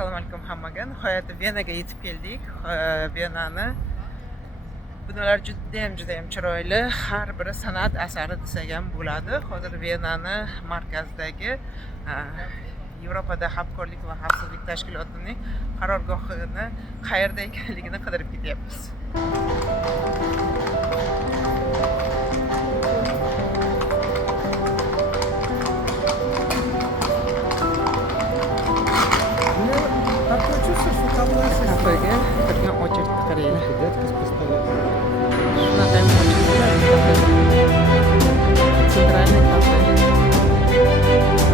Assalomu alaykum hammaga. Nihoyat Venaga yetib keldik. Venani binolar juda ham chiroyli. Har biri san'at asari desak ham bo'ladi. Hozir Venani markazidagi Yevropada hamkorlik va xavfsizlik tashkilotining qarorgohini qayerda ekanligini qidirib ketyapmiz. Kafega kirgan очередь qaraylar. Shunaqa ham Центральный кафе.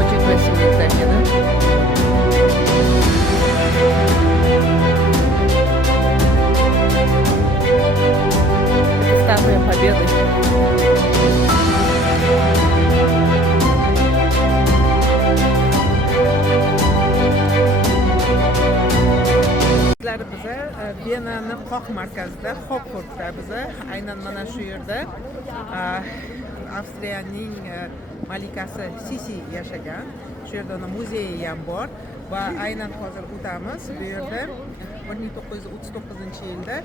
Очень красивое здание, да? Это статуя Победы. Bize Venani qoq markazida Hofburgda bize aynan mana shu yerda Avstriyaning malikasi Sisi yashagan. Shu yerda uni muzeyi ham bor va aynan hozir o'tamiz. Bu yerda 1939-yilda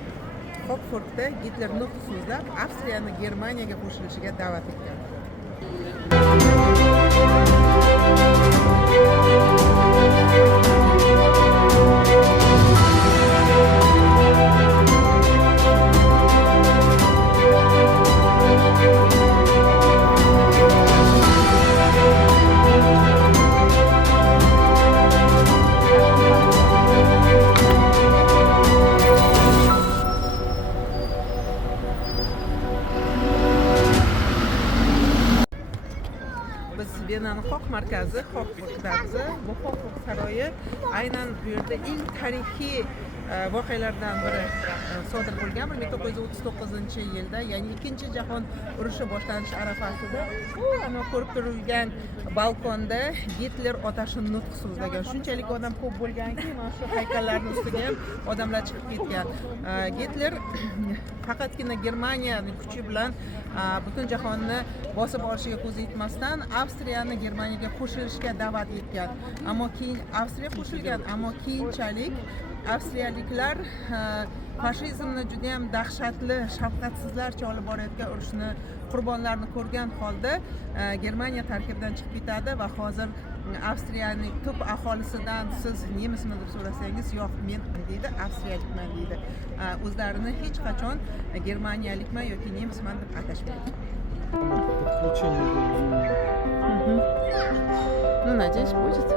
Hofburgda Gitler nutq so'zlab Avstriyani Germaniyaga qo'shilishiga da'vat etgan. Biz Venani qoq markazi Hofburgdamiz. Bu Hofburg saroyi aynan bu yerda ilk tarixiy voqealardan biri sodir bo'lgan 1939-yilda, ya'ni Ikkinchi jahon urushi boshlanish arafasida ana ko'rib turilgan balkonda Gitler otashin nutq so'zlagan. Shunchalik odam ko'p bo'lganki, mana shu haykallarning ustiga ham odamlar chiqib ketgan. Gitler faqatgina Germaniyaning kuchi bilan butun jahonni bosib olishiga ko'zi yetmasdan Avstriyani Germaniyaga qo'shilishga da'vat etgan. Ammo keyin Avstriya qo'shilgan, ammo keyinchalik avstriyaliklar fashizmni juda ham dahshatli, shafqatsizlarcha olib borayotgan urushni qurbonlarini ko'rgan holda Germaniya tarkibidan chiqib ketadi va hozir Avstriyaning tub aholisidan siz nemismi deb so'rasangiz, yo'q, men deydi, avstriyalikman deydi. O'zlarini hech qachon germaniyalikman yoki nemisman deb atashmaydi. Ну, надеюсь, будет.